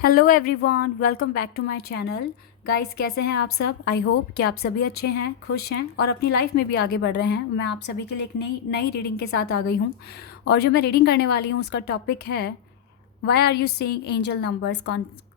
Hello everyone, welcome back to my channel. Guys, कैसे हैं आप सब? आई होप कि आप सभी अच्छे हैं, खुश हैं और अपनी लाइफ में भी आगे बढ़ रहे हैं। मैं आप सभी के लिए एक नई नई रीडिंग के साथ आ गई हूं और जो मैं रीडिंग करने वाली हूं उसका टॉपिक है why are you seeing angel numbers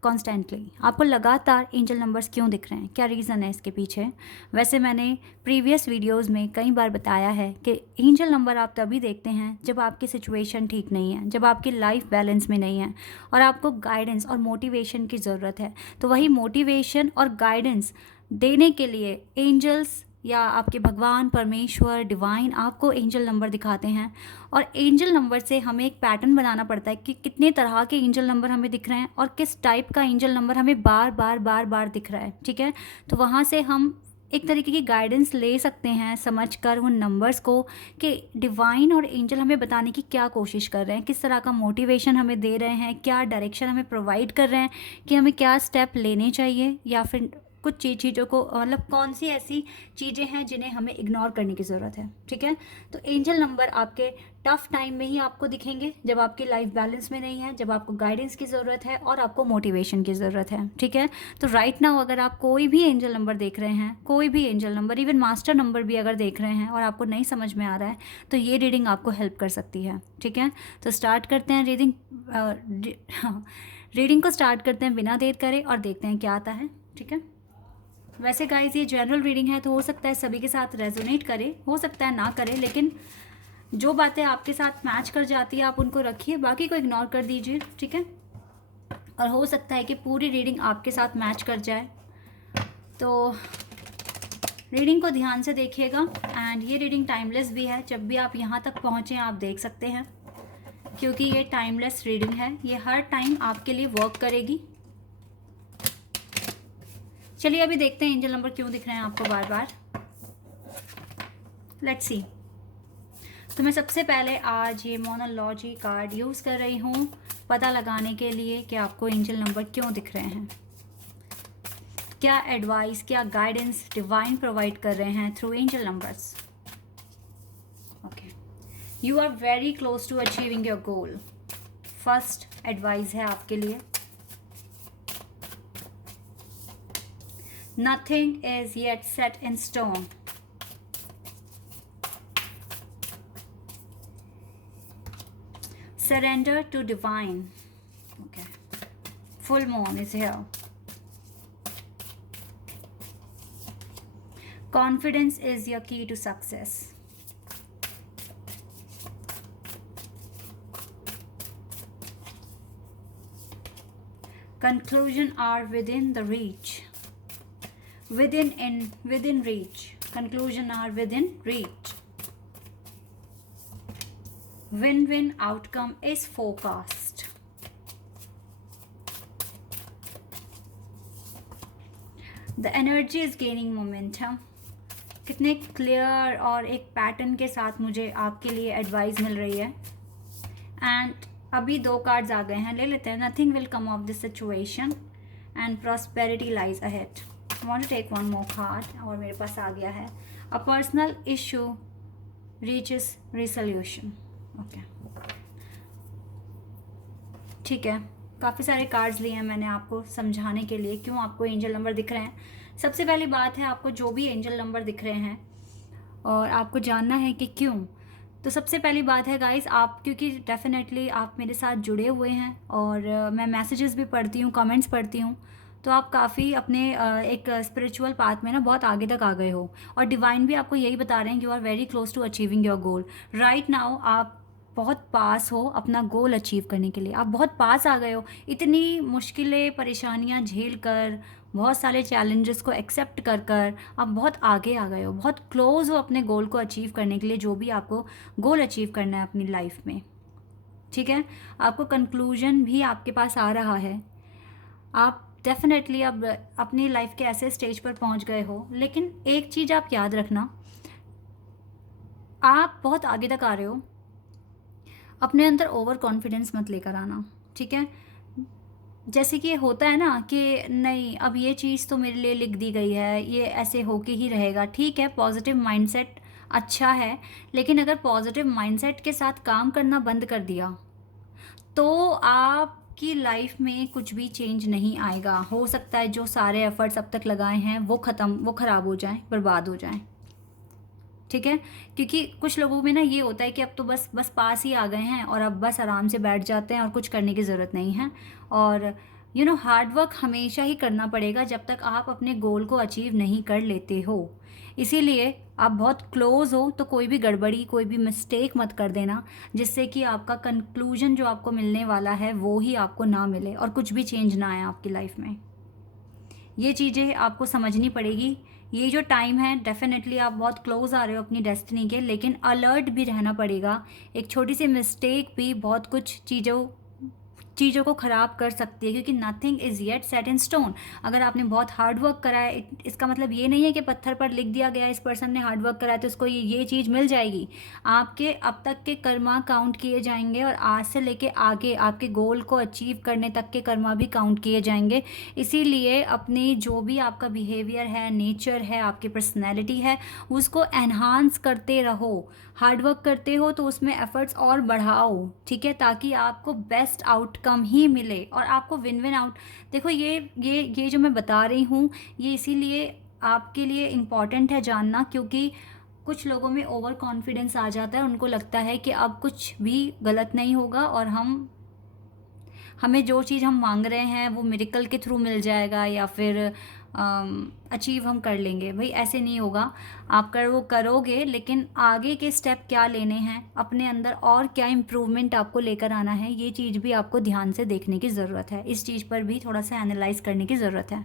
constantly. आपको लगातार एंजल नंबर्स क्यों दिख रहे हैं? क्या रीज़न है इसके पीछे? वैसे मैंने प्रीवियस वीडियोस में कई बार बताया है कि एंजल नंबर आप तभी देखते हैं जब आपकी सिचुएशन ठीक नहीं है, जब आपकी लाइफ बैलेंस में नहीं है और आपको गाइडेंस और मोटिवेशन की ज़रूरत है। तो वही मोटिवेशन और गाइडेंस देने के लिए एंजल्स या आपके भगवान, परमेश्वर, डिवाइन आपको एंजल नंबर दिखाते हैं। और एंजल नंबर से हमें एक पैटर्न बनाना पड़ता है कि कितने तरह के एंजल नंबर हमें दिख रहे हैं और किस टाइप का एंजल नंबर हमें बार बार बार बार दिख रहा है। ठीक है, तो वहाँ से हम एक तरीके की गाइडेंस ले सकते हैं समझकर उन नंबर्स को कि डिवाइन और एंजल हमें बताने की क्या कोशिश कर रहे हैं, किस तरह का मोटिवेशन हमें दे रहे हैं, क्या डायरेक्शन हमें प्रोवाइड कर रहे हैं कि हमें क्या स्टेप लेने चाहिए या फिर कुछ चीज़ों को मतलब कौन सी ऐसी चीज़ें हैं जिन्हें हमें इग्नोर करने की ज़रूरत है। ठीक है, तो एंजल नंबर आपके टफ टाइम में ही आपको दिखेंगे, जब आपकी लाइफ बैलेंस में नहीं है, जब आपको गाइडेंस की ज़रूरत है और आपको मोटिवेशन की ज़रूरत है। ठीक है, तो राइट नाउ अगर आप कोई भी एंजल नंबर देख रहे हैं, कोई भी angel number, even master number भी अगर देख रहे हैं और आपको नहीं समझ में आ रहा है, तो ये रीडिंग आपको हेल्प कर सकती है। ठीक है, तो स्टार्ट करते हैं रीडिंग। रीडिंग को स्टार्ट करते हैं बिना देर करे और देखते हैं क्या आता है। ठीक है, वैसे गाइस ये जनरल रीडिंग है तो हो सकता है सभी के साथ रेजोनेट करे, हो सकता है ना करे, लेकिन जो बातें आपके साथ मैच कर जाती है आप उनको रखिए, बाकी को इग्नोर कर दीजिए। ठीक है, और हो सकता है कि पूरी रीडिंग आपके साथ मैच कर जाए, तो रीडिंग को ध्यान से देखिएगा। एंड ये रीडिंग टाइमलेस भी है, जब भी आप यहाँ तक पहुँचें आप देख सकते हैं, क्योंकि ये टाइमलेस रीडिंग है, ये हर टाइम आपके लिए वर्क करेगी। चलिए अभी देखते हैं एंजल नंबर क्यों दिख रहे हैं आपको बार बार। Let's see. तो मैं सबसे पहले आज ये मोनोलॉजी कार्ड यूज़ कर रही हूँ पता लगाने के लिए कि आपको एंजल नंबर क्यों दिख रहे हैं, क्या एडवाइस, क्या गाइडेंस डिवाइन प्रोवाइड कर रहे हैं through angel numbers. Okay, you are very close to achieving your goal. First advice है आपके लिए, nothing is yet set in stone. Surrender to divine. Okay, full moon is here. Confidence is your key to success. Conclusion are within the reach. Within reach. Conclusion are within reach. Win-win outcome is forecast. The energy is gaining momentum. कितने clear और एक pattern के साथ मुझे आपके लिए advice मिल रही है। एंड अभी दो कार्ड्स आ गए हैं, ले लेते हैं। Nothing will come of this situation and prosperity lies ahead. I want to take one more card और मेरे पास आ गया है A personal issue reaches resolution. Okay, ठीक है, काफ़ी सारे कार्ड्स लिए हैं मैंने आपको समझाने के लिए क्यों आपको एंजल नंबर दिख रहे हैं। सबसे पहली बात है, आपको जो भी एंजल नंबर दिख रहे हैं और आपको जानना है कि क्यों। तो सबसे पहली बात है गाइस, आप क्योंकि डेफिनेटली आप मेरे साथ जुड़े हुए हैं और मैं मैसेजेस भी पढ़ती हूँ, कमेंट्स पढ़ती हूँ, तो आप काफ़ी अपने एक स्पिरिचुअल पाथ में ना बहुत आगे तक आ गए हो और डिवाइन भी आपको यही बता रहे हैं, you are very close to achieving your goal. Right now आप बहुत पास हो अपना गोल अचीव करने के लिए, आप बहुत पास आ गए हो। इतनी मुश्किलें, परेशानियां झेल कर, बहुत सारे चैलेंजेस को एक्सेप्ट कर कर आप बहुत आगे आ गए हो, बहुत क्लोज हो अपने गोल को अचीव करने के लिए, जो भी आपको गोल अचीव करना है अपनी लाइफ में। ठीक है, आपको कंक्लूजन भी आपके पास आ रहा है, आप डेफिनेटली अब अपनी लाइफ के ऐसे स्टेज पर पहुंच गए हो। लेकिन एक चीज़ आप याद रखना, आप बहुत आगे तक आ रहे हो, अपने अंदर ओवर कॉन्फिडेंस मत लेकर आना। ठीक है, जैसे कि होता है ना कि नहीं अब ये चीज़ तो मेरे लिए लिख दी गई है, ये ऐसे होके ही रहेगा। ठीक है, पॉजिटिव माइंडसेट अच्छा है, लेकिन अगर पॉजिटिव माइंडसेट के साथ काम करना बंद कर दिया तो आप आपकी लाइफ में कुछ भी चेंज नहीं आएगा। हो सकता है जो सारे एफर्ट्स अब तक लगाए हैं वो ख़राब हो जाएं, बर्बाद हो जाएं, ठीक है। क्योंकि कुछ लोगों में ना ये होता है कि अब तो बस पास ही आ गए हैं और अब बस आराम से बैठ जाते हैं और कुछ करने की ज़रूरत नहीं है। और हार्ड वर्क हमेशा ही करना पड़ेगा जब तक आप अपने गोल को अचीव नहीं कर लेते हो। इसीलिए आप बहुत क्लोज हो तो कोई भी गड़बड़ी, कोई भी मिस्टेक मत कर देना, जिससे कि आपका कंक्लूजन जो आपको मिलने वाला है वो ही आपको ना मिले और कुछ भी चेंज ना आए आपकी लाइफ में। ये चीज़ें आपको समझनी पड़ेगी। ये जो टाइम है डेफिनेटली आप बहुत क्लोज आ रहे हो अपनी डेस्टिनी के, लेकिन अलर्ट भी रहना पड़ेगा। एक छोटी सी मिस्टेक भी बहुत कुछ चीज़ों को ख़राब कर सकती है, क्योंकि nothing is yet set in stone. अगर आपने बहुत हार्ड वर्क करा है, इसका मतलब ये नहीं है कि पत्थर पर लिख दिया गया इस पर्सन ने हार्ड वर्क करा है तो उसको ये चीज़ मिल जाएगी। आपके अब तक के कर्मा काउंट किए जाएंगे और आज से लेके आगे आपके गोल को अचीव करने तक के कर्मा भी काउंट किए जाएंगे। इसीलिए अपनी जो भी आपका बिहेवियर है, नेचर है, आपकी पर्सनैलिटी है, उसको एनहांस करते रहो। हार्ड वर्क करते हो तो उसमें एफर्ट्स और बढ़ाओ, ठीक है, ताकि आपको बेस्ट आउटकम ही मिले और आपको विन विन आउट। देखो ये जो मैं बता रही हूँ ये इसीलिए आपके लिए इम्पॉर्टेंट है जानना, क्योंकि कुछ लोगों में ओवर कॉन्फिडेंस आ जाता है। उनको लगता है कि अब कुछ भी गलत नहीं होगा और हमें जो चीज़ हम मांग रहे हैं वो मिरेकल के थ्रू मिल जाएगा या फिर अचीव हम कर लेंगे। भाई ऐसे नहीं होगा। आप वो करोगे, लेकिन आगे के स्टेप क्या लेने हैं, अपने अंदर और क्या इम्प्रूवमेंट आपको लेकर आना है, ये चीज़ भी आपको ध्यान से देखने की ज़रूरत है। इस चीज़ पर भी थोड़ा सा एनालाइज करने की ज़रूरत है,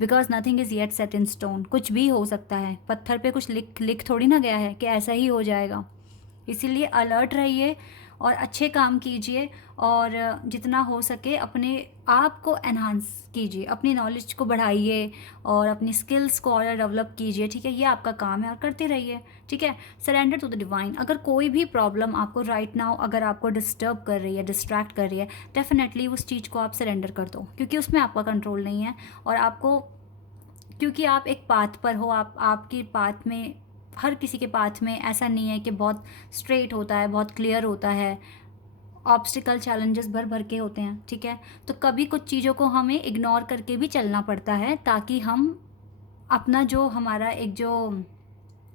because nothing is yet set in stone. कुछ भी हो सकता है, पत्थर पे कुछ लिख थोड़ी ना गया है कि ऐसा ही हो जाएगा। इसीलिए अलर्ट रहिए और अच्छे काम कीजिए और जितना हो सके अपने आप को एनहांस कीजिए, अपनी नॉलेज को बढ़ाइए और अपनी स्किल्स को और डेवलप कीजिए, ठीक है। ये आपका काम है और करते रहिए, ठीक है। Surrender to the divine. अगर कोई भी प्रॉब्लम आपको राइट नाउ अगर आपको डिस्टर्ब कर रही है, डिस्ट्रैक्ट कर रही है, डेफिनेटली उस चीज़ को आप सरेंडर कर दो, क्योंकि उसमें आपका कंट्रोल नहीं है। और आपको, क्योंकि आप एक पाथ पर हो, आपकी पाथ में, हर किसी के पाथ में ऐसा नहीं है कि बहुत स्ट्रेट होता है, बहुत क्लियर होता है। ऑब्स्टिकल, चैलेंजेस भर भर के होते हैं, ठीक है। तो कभी कुछ चीज़ों को हमें इग्नोर करके भी चलना पड़ता है, ताकि हम अपना जो हमारा एक जो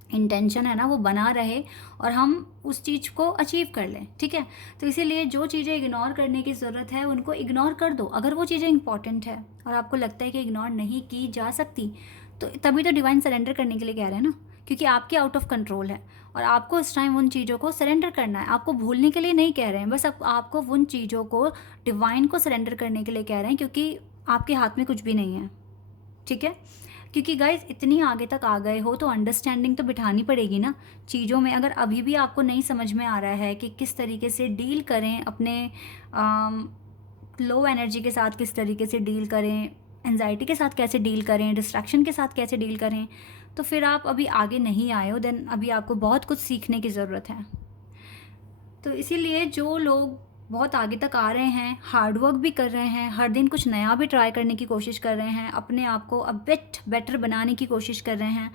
इंटेंशन है ना वो बना रहे और हम उस चीज़ को अचीव कर लें, ठीक है। तो इसीलिए जो चीज़ें इग्नोर करने की ज़रूरत है उनको इग्नोर कर दो। अगर वो चीज़ें इंपॉर्टेंट है और आपको लगता है कि इग्नोर नहीं की जा सकती, तो तभी तो डिवाइन सरेंडर करने के लिए कह रहे हैं ना, क्योंकि आपके आउट ऑफ कंट्रोल है और आपको इस टाइम उन चीज़ों को सरेंडर करना है। आपको भूलने के लिए नहीं कह रहे हैं, बस आपको उन चीज़ों को, डिवाइन को सरेंडर करने के लिए कह रहे हैं, क्योंकि आपके हाथ में कुछ भी नहीं है, ठीक है। क्योंकि गाइस इतनी आगे तक आ गए हो तो अंडरस्टैंडिंग तो बिठानी पड़ेगी ना चीज़ों में। अगर अभी भी आपको नहीं समझ में आ रहा है कि किस तरीके से डील करें अपने लो एनर्जी के साथ, किस तरीके से डील करें, एंजाइटी के साथ कैसे डील करें, डिस्ट्रैक्शन के साथ कैसे डील करें, तो फिर आप अभी आगे नहीं आए हो। देन अभी आपको बहुत कुछ सीखने की ज़रूरत है। तो इसीलिए जो लोग बहुत आगे तक आ रहे हैं, हार्ड वर्क भी कर रहे हैं, हर दिन कुछ नया भी ट्राई करने की कोशिश कर रहे हैं, अपने आप को अब बेटर बनाने की कोशिश कर रहे हैं,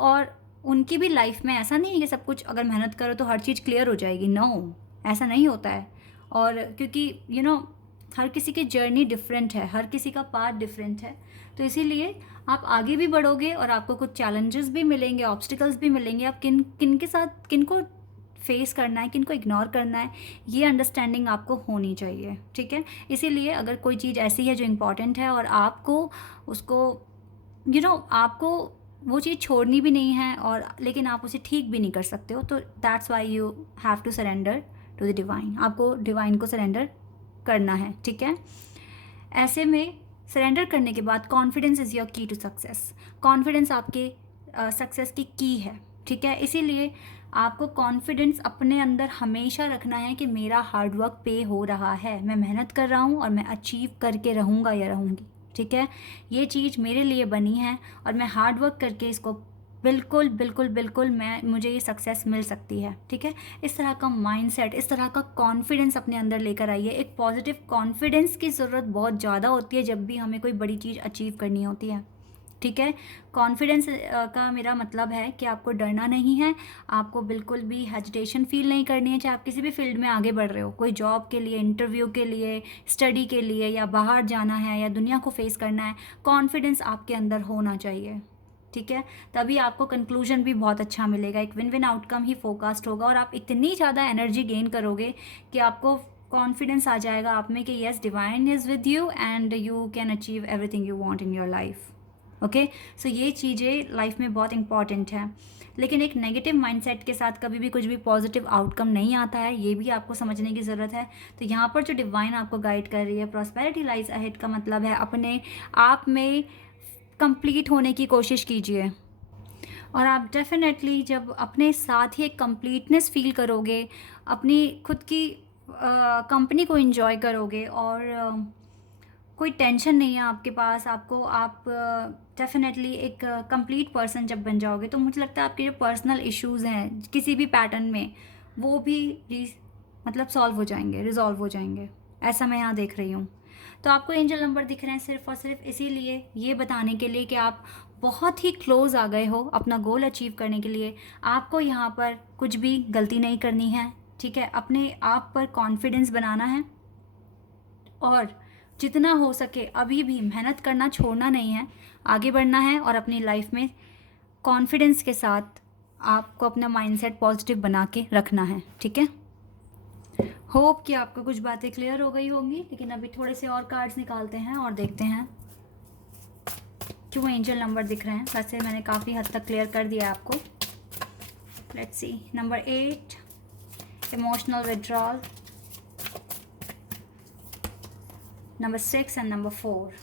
और उनकी भी लाइफ में ऐसा नहीं है कि सब कुछ अगर मेहनत करो तो हर चीज़ क्लियर हो जाएगी। नो, ऐसा नहीं होता है। और क्योंकि हर किसी की जर्नी डिफरेंट है, हर किसी का पाथ डिफरेंट है, तो इसीलिए आप आगे भी बढ़ोगे और आपको कुछ चैलेंजेस भी मिलेंगे, ऑब्स्टिकल्स भी मिलेंगे। आप किन के साथ, किन को फेस करना है, किनको इग्नोर करना है, ये अंडरस्टैंडिंग आपको होनी चाहिए, ठीक है। इसीलिए अगर कोई चीज़ ऐसी है जो इम्पॉर्टेंट है और आपको उसको आपको वो चीज़ छोड़नी भी नहीं है, और लेकिन आप उसे ठीक भी नहीं कर सकते हो, तो that's why you have to surrender to the divine. आपको डिवाइन को सरेंडर करना है, ठीक है। ऐसे में सरेंडर करने के बाद कॉन्फिडेंस इज़ योर की टू सक्सेस। कॉन्फिडेंस आपके सक्सेस की है, ठीक है। इसीलिए आपको कॉन्फिडेंस अपने अंदर हमेशा रखना है कि मेरा हार्ड वर्क पे हो रहा है, मैं मेहनत कर रहा हूँ और मैं अचीव करके रहूँगा या रहूँगी, ठीक है। ये चीज़ मेरे लिए बनी है और मैं हार्ड वर्क करके इसको बिल्कुल बिल्कुल बिल्कुल मुझे ये सक्सेस मिल सकती है, ठीक है। इस तरह का माइंडसेट, इस तरह का कॉन्फिडेंस अपने अंदर लेकर आइए। एक पॉजिटिव कॉन्फिडेंस की ज़रूरत बहुत ज़्यादा होती है जब भी हमें कोई बड़ी चीज़ अचीव करनी होती है, ठीक है। कॉन्फिडेंस का मेरा मतलब है कि आपको डरना नहीं है, आपको बिल्कुल भी हेजिटेशन फील नहीं करनी है, चाहे आप किसी भी फील्ड में आगे बढ़ रहे हो, कोई जॉब के लिए, इंटरव्यू के लिए, स्टडी के लिए, या बाहर जाना है या दुनिया को फेस करना है, कॉन्फिडेंस आपके अंदर होना चाहिए, ठीक है। तभी आपको कंक्लूजन भी बहुत अच्छा मिलेगा, एक विन विन आउटकम ही फोकस्ड होगा और आप इतनी ज़्यादा एनर्जी गेन करोगे कि आपको कॉन्फिडेंस आ जाएगा आप में कि yes divine is with you and you can achieve everything you want in your life. Okay, so ये चीज़ें लाइफ में बहुत इंपॉर्टेंट है। लेकिन एक नेगेटिव माइंडसेट के साथ कभी भी कुछ भी पॉजिटिव आउटकम नहीं आता है, ये भी आपको समझने की ज़रूरत है। तो यहाँ पर जो डिवाइन आपको गाइड कर रही है, प्रॉस्पेरिटी लाइज अहेड का मतलब है अपने आप में कंप्लीट होने की कोशिश कीजिए, और आप डेफिनेटली जब अपने साथ ही एक कंप्लीटनेस फील करोगे, अपनी खुद की कंपनी को एंजॉय करोगे और कोई टेंशन नहीं है आपके पास, आप डेफिनेटली एक कंप्लीट पर्सन जब बन जाओगे, तो मुझे लगता है आपके जो पर्सनल इश्यूज़ हैं किसी भी पैटर्न में, वो भी मतलब सॉल्व हो जाएंगे, रिजॉल्व हो जाएंगे, ऐसा मैं यहाँ देख रही हूँ। तो आपको एंजल नंबर दिख रहे हैं सिर्फ और सिर्फ इसीलिए, ये बताने के लिए कि आप बहुत ही क्लोज आ गए हो अपना गोल अचीव करने के लिए। आपको यहाँ पर कुछ भी गलती नहीं करनी है, ठीक है। अपने आप पर कॉन्फिडेंस बनाना है और जितना हो सके अभी भी मेहनत करना छोड़ना नहीं है, आगे बढ़ना है और अपनी लाइफ में कॉन्फिडेंस के साथ आपको अपना माइंडसेट पॉजिटिव बना के रखना है, ठीक है। होप कि आपको कुछ बातें क्लियर हो गई होंगी, लेकिन अभी थोड़े से और कार्ड्स निकालते हैं और देखते हैं क्यों एंजल नंबर दिख रहे हैं। वैसे मैंने काफ़ी हद तक क्लियर कर दिया आपको। Let's see, number 8 emotional withdrawal, number 6 and number 4.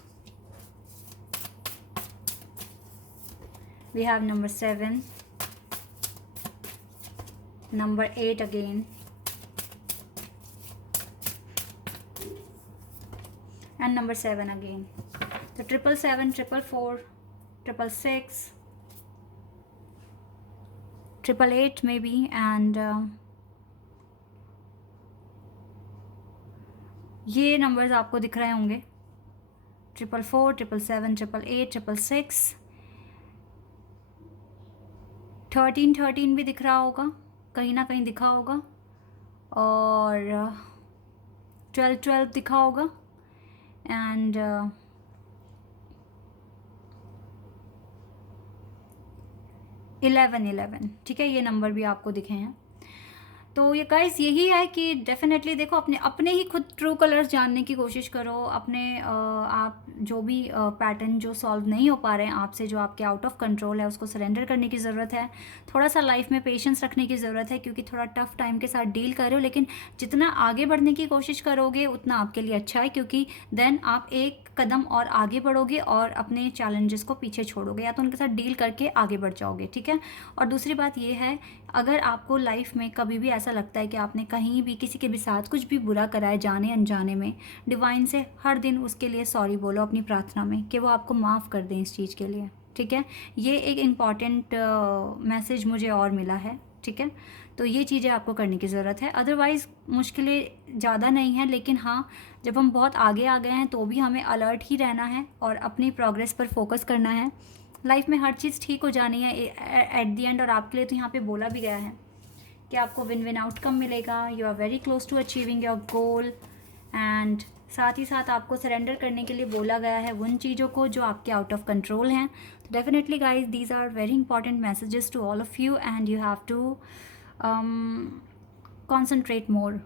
We have number 7, number 8 again, and number 7 again. So 777, 444, 666, 888 maybe, and ये नंबर्स आपको दिख रहे होंगे 444, 777, 888, 666, 13 भी दिख रहा होगा, कहीं ना कहीं दिखा होगा, और 12 दिखा होगा, एंड 11, ठीक है। ये नंबर भी आपको दिखे हैं। तो ये गाइस यही है कि डेफिनेटली देखो, अपने ही खुद ट्रू कलर्स जानने की कोशिश करो, अपने आप जो भी पैटर्न जो सॉल्व नहीं हो पा रहे हैं आपसे, जो आपके आउट ऑफ कंट्रोल है, उसको सरेंडर करने की ज़रूरत है। थोड़ा सा लाइफ में पेशेंस रखने की ज़रूरत है, क्योंकि थोड़ा टफ टाइम के साथ डील कर रहे हो, लेकिन जितना आगे बढ़ने की कोशिश करोगे उतना आपके लिए अच्छा है, क्योंकि देन आप एक कदम और आगे बढ़ोगे और अपने चैलेंजेस को पीछे छोड़ोगे, या तो उनके साथ डील करके आगे बढ़ जाओगे, ठीक है। और दूसरी बात ये है, अगर आपको लाइफ में कभी भी ऐसा लगता है कि आपने कहीं भी किसी के भी साथ कुछ भी बुरा करा है जाने अनजाने में, डिवाइन से हर दिन उसके लिए सॉरी बोलो अपनी प्रार्थना में, कि वो आपको माफ़ कर दें इस चीज़ के लिए, ठीक है। ये एक इम्पॉर्टेंट मैसेज मुझे और मिला है, ठीक है। तो ये चीज़ें आपको करने की ज़रूरत है। अदरवाइज़ मुश्किलें ज़्यादा नहीं हैं, लेकिन हाँ, जब हम बहुत आगे आ गए हैं तो भी हमें अलर्ट ही रहना है और अपनी प्रोग्रेस पर फोकस करना है। लाइफ में हर चीज़ ठीक हो जानी है एट दी एंड, और आपके लिए तो यहाँ पे बोला भी गया है कि आपको विन विन आउटकम मिलेगा, you are very close to achieving your goal, and साथ ही साथ आपको सरेंडर करने के लिए बोला गया है उन चीज़ों को जो आपके आउट ऑफ कंट्रोल हैं। तो definitely guys, these are very important messages to all of you, and you have to concentrate more,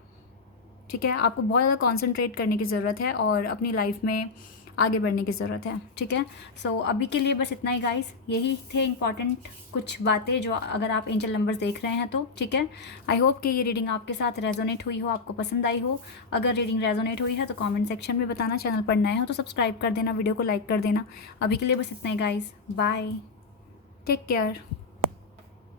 ठीक है। आपको बहुत ज़्यादा कॉन्सनट्रेट करने की ज़रूरत है और अपनी लाइफ में आगे बढ़ने की ज़रूरत है, ठीक है। सो अभी के लिए बस इतना ही गाइस, यही थे इंपॉर्टेंट कुछ बातें जो अगर आप एंजल नंबर्स देख रहे हैं तो, ठीक है। आई होप कि ये रीडिंग आपके साथ रेजोनेट हुई हो, आपको पसंद आई हो। अगर रीडिंग रेजोनेट हुई है तो कमेंट सेक्शन में बताना, चैनल पर नए हो तो सब्सक्राइब कर देना, वीडियो को लाइक कर देना। अभी के लिए बस इतना ही गाइस, बाय, टेक केयर।